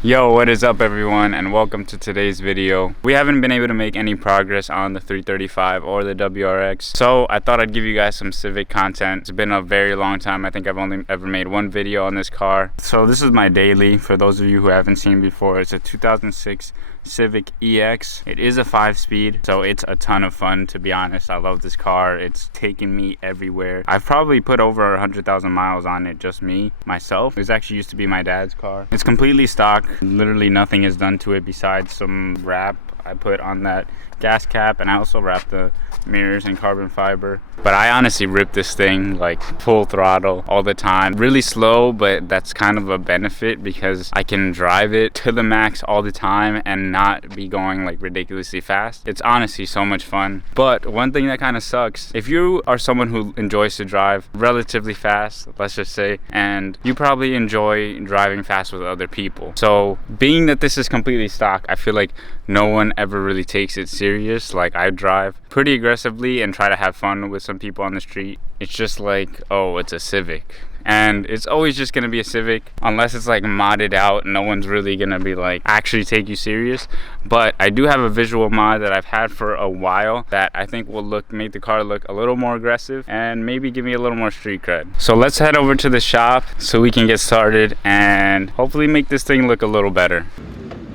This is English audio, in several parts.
Yo, what is up everyone, and welcome to today's video. We haven't been able to make any progress on the 335 or the WRX, so I thought I'd give you guys some Civic content. It's been a very long time. I think I've only ever made one video on this car. So this is my daily. For those of you who haven't seen before, it's a 2006 Civic EX. It is a 5-speed, so it's a ton of fun, to be honest. I love this car. It's taken me everywhere. I've probably put over 100,000 miles on it, just me, myself. It actually used to be my dad's car. It's completely stock. Literally nothing is done to it besides some wrap I put on that gas cap, and I also wrapped the mirrors in carbon fiber. But I honestly rip this thing like full throttle all the time. Really slow, but that's kind of a benefit because I can drive it to the max all the time and not be going like ridiculously fast. It's honestly so much fun. But one thing that kind of sucks, if you are someone who enjoys to drive relatively fast, let's just say, and you probably enjoy driving fast with other people. So being that this is completely stock, I feel like no one ever really takes it serious. Like, I drive pretty aggressively and try to have fun with some people on the street. It's just like, oh, it's a Civic. And it's always just gonna be a Civic unless it's like modded out. No one's really gonna be like actually take you serious. But I do have a visual mod that I've had for a while that I think will make the car look a little more aggressive and maybe give me a little more street cred. So let's head over to the shop so we can get started and hopefully make this thing look a little better.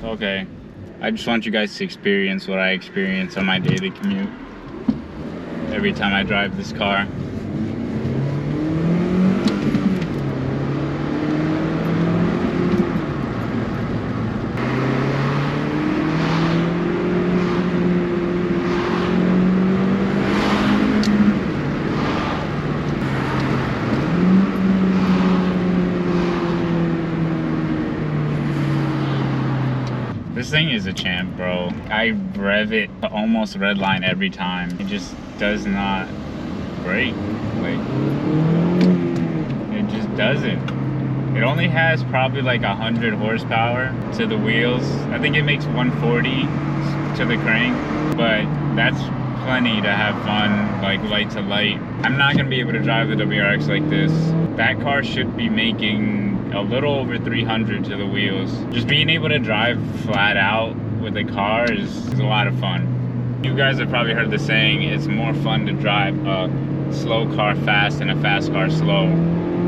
Okay, I just want you guys to experience what I experience on my daily commute every time I drive this car. This thing is a champ, bro. I rev it to almost red line every time. It just does not brake. Like, it just doesn't. It only has probably like 100 horsepower to the wheels. I think it makes 140 to the crank, but that's plenty to have fun, like light to light. I'm not gonna be able to drive the WRX like this. That car should be making a little over 300 to the wheels. Just being able to drive flat out with the car is a lot of fun. You guys have probably heard the saying, it's more fun to drive a slow car fast than a fast car slow,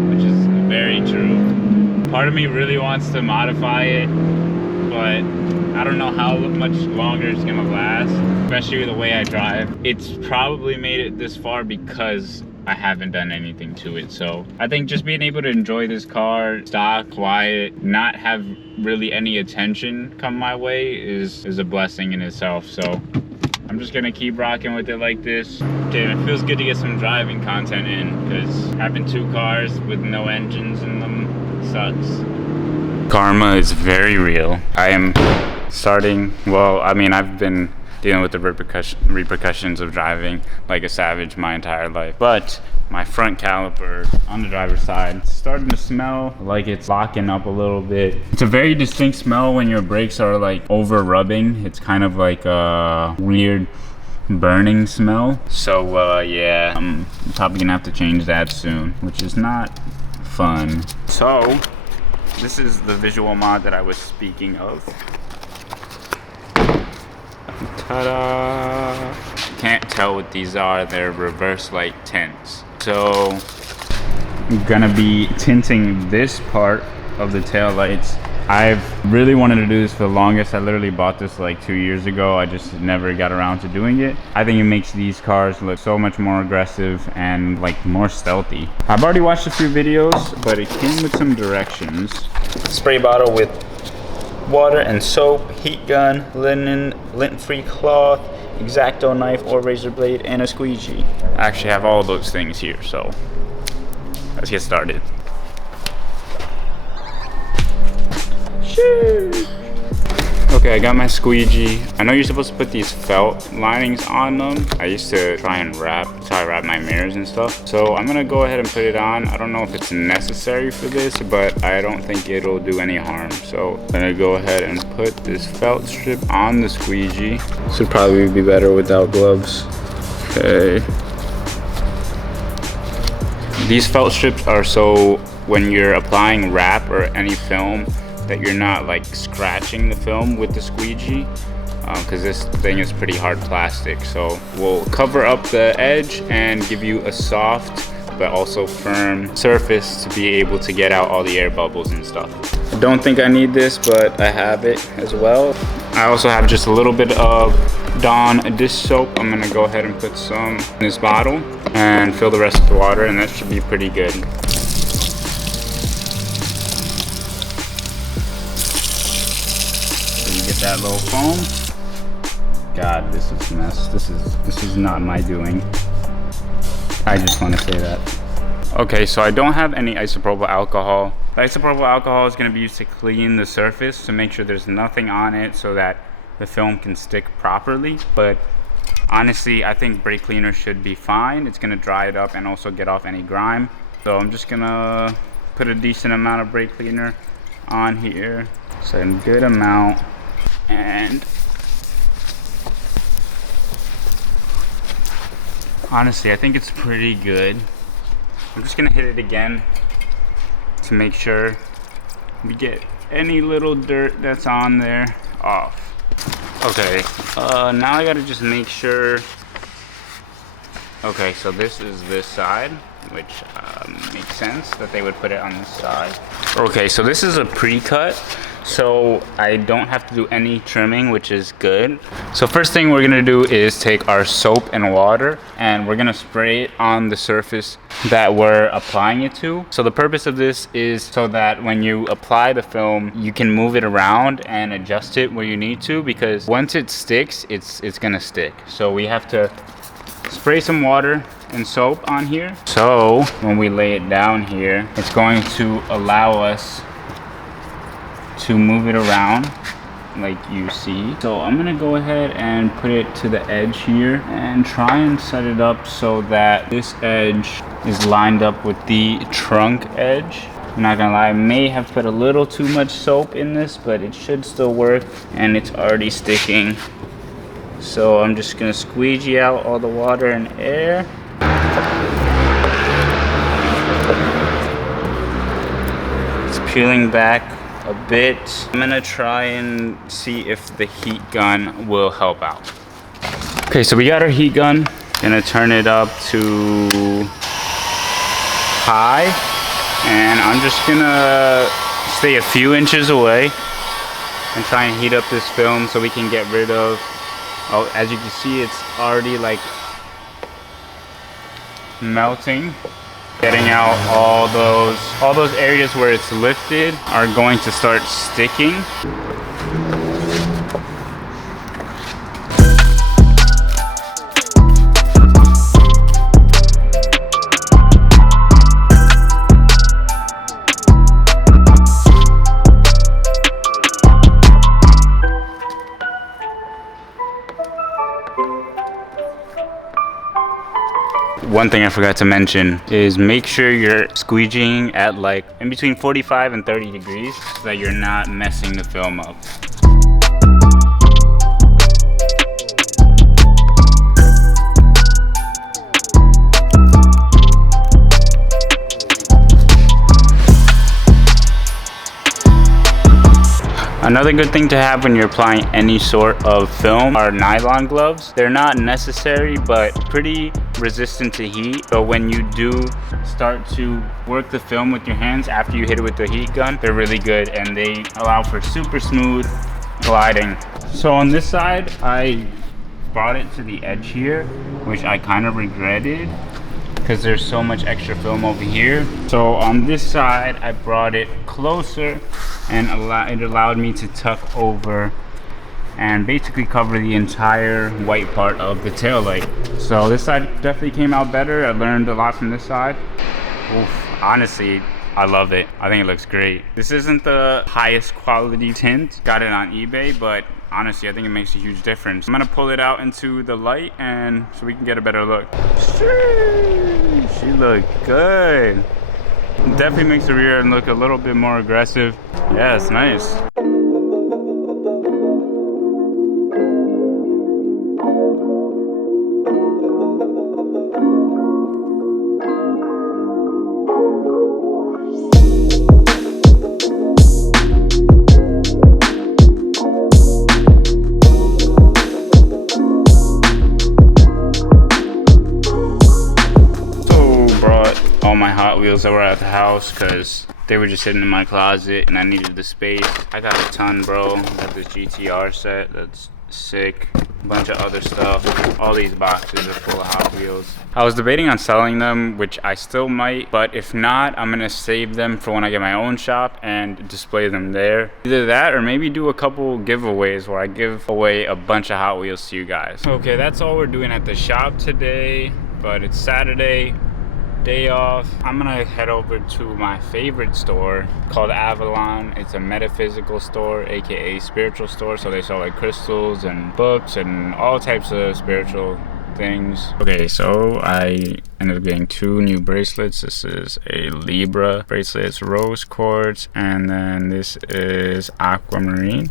which is very true. Part of me really wants to modify it, but I don't know how much longer it's gonna last, especially the way I drive. It's probably made it this far because I haven't done anything to it. So I think just being able to enjoy this car, stock, quiet, not have really any attention come my way is a blessing in itself. So I'm just gonna keep rocking with it like this. Okay, it feels good to get some driving content in because having two cars with no engines in them sucks. Karma is very real. I am starting, well, I mean, I've been dealing with the repercussions of driving like a savage my entire life. But my front caliper on the driver's side is starting to smell like it's locking up a little bit. It's a very distinct smell when your brakes are like over rubbing. It's kind of like a weird burning smell. So yeah, I'm probably gonna have to change that soon, which is not fun. So this is the visual mod that I was speaking of. Ta-da! Can't tell what these are. They're reverse light tints. So I'm gonna be tinting this part of the tail lights. I've really wanted to do this for the longest. I literally bought this like 2 years ago. I just never got around to doing it. I think it makes these cars look so much more aggressive and like more stealthy. I've already watched a few videos, but it came with some directions. Spray bottle with water and soap, heat gun, lint-free cloth, X-Acto knife or razor blade, and a squeegee. I actually have all those things here, so let's get started. Sheesh. Okay, I got my squeegee. I know you're supposed to put these felt linings on them. I used to try and wrap my mirrors and stuff. So I'm gonna go ahead and put it on. I don't know if it's necessary for this, but I don't think it'll do any harm. So I'm gonna go ahead and put this felt strip on the squeegee. This would probably be better without gloves. Okay. These felt strips are so when you're applying wrap or any film, that you're not like scratching the film with the squeegee, because this thing is pretty hard plastic. So we'll cover up the edge and give you a soft but also firm surface to be able to get out all the air bubbles and stuff. I don't think I need this, but I have it as well. I also have just a little bit of Dawn dish soap. I'm gonna go ahead and put some in this bottle and fill the rest with water, and that should be pretty good. So you get that little foam. God, this is a mess. This is not my doing. I just want to say that. Okay, so I don't have any isopropyl alcohol. The isopropyl alcohol is going to be used to clean the surface to make sure there's nothing on it so that the film can stick properly. But honestly, I think brake cleaner should be fine. It's going to dry it up and also get off any grime. So I'm just going to put a decent amount of brake cleaner on here. So a good amount. And honestly, I think it's pretty good. I'm just gonna hit it again to make sure we get any little dirt that's on there off. Okay, now I gotta just make sure. Okay, so this is this side, which makes sense that they would put it on this side. Okay, so this is a pre-cut, so I don't have to do any trimming, which is good. So first thing we're gonna do is take our soap and water, and we're gonna spray it on the surface that we're applying it to. So the purpose of this is so that when you apply the film, you can move it around and adjust it where you need to, because once it sticks, it's gonna stick. So we have to spray some water and soap on here. So when we lay it down here, it's going to allow us to move it around like you see. So I'm gonna go ahead and put it to the edge here and try and set it up so that this edge is lined up with the trunk edge. I'm not gonna lie, I may have put a little too much soap in this, but it should still work, and it's already sticking. So I'm just gonna squeegee out all the water and air. It's peeling back a bit. I'm gonna try and see if the heat gun will help out. Okay, so we got our heat gun. Gonna turn it up to high, and I'm just gonna stay a few inches away and try and heat up this film so we can get rid of. Oh, as you can see, it's already like melting. Getting out all those areas where it's lifted are going to start sticking. One thing I forgot to mention is make sure you're squeegeeing at like in between 45 and 30 degrees so that you're not messing the film up. Another good thing to have when you're applying any sort of film are nylon gloves. They're not necessary, but pretty resistant to heat. So when you do start to work the film with your hands after you hit it with the heat gun, they're really good and they allow for super smooth gliding. So on this side, I brought it to the edge here, which I kind of regretted because there's so much extra film over here. So on this side, I brought it closer and it allowed me to tuck over and basically cover the entire white part of the tail light. So this side definitely came out better. I learned a lot from this side. Oof, honestly, I love it. I think it looks great. This isn't the highest quality tint. Got it on eBay, but honestly, I think it makes a huge difference. I'm gonna pull it out into the light and so we can get a better look. She looked good. Definitely makes the rear end look a little bit more aggressive. Yeah, it's nice. Wheels that were at the house because they were just sitting in my closet and I needed the space. I got a ton, bro. I got this GTR set that's sick. A bunch of other stuff. All these boxes are full of Hot Wheels. I was debating on selling them, which I still might, but if not, I'm gonna save them for when I get my own shop and display them there. Either that or maybe do a couple giveaways where I give away a bunch of Hot Wheels to you guys. Okay, that's all we're doing at the shop today, but it's Saturday, day off. I'm gonna head over to my favorite store called Avalon. It's a metaphysical store, aka spiritual store, so they sell like crystals and books and all types of spiritual things. Okay, so I ended up getting 2 new bracelets. This is a Libra bracelet, it's rose quartz, and then this is aquamarine.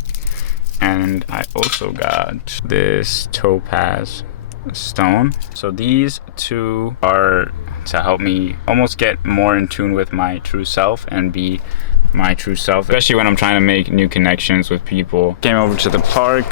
And I also got this topaz stone. So these 2 are to help me almost get more in tune with my true self and be my true self, especially when I'm trying to make new connections with people. Came over to the park.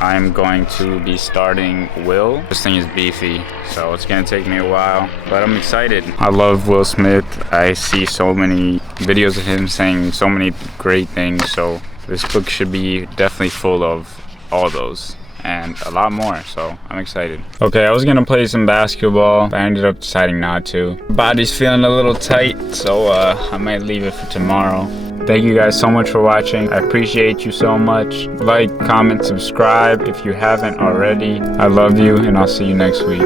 I'm going to be starting Will. This thing is beefy, so it's gonna take me a while, but I'm excited. I love Will Smith. I see so many videos of him saying so many great things, so this book should be definitely full of all those and a lot more, so I'm excited. Okay, I was gonna play some basketball, but I ended up deciding not to. Body's feeling a little tight, so I might leave it for tomorrow. Thank you guys so much for watching. I appreciate you so much. Like, comment, subscribe if you haven't already. I love you, and I'll see you next week.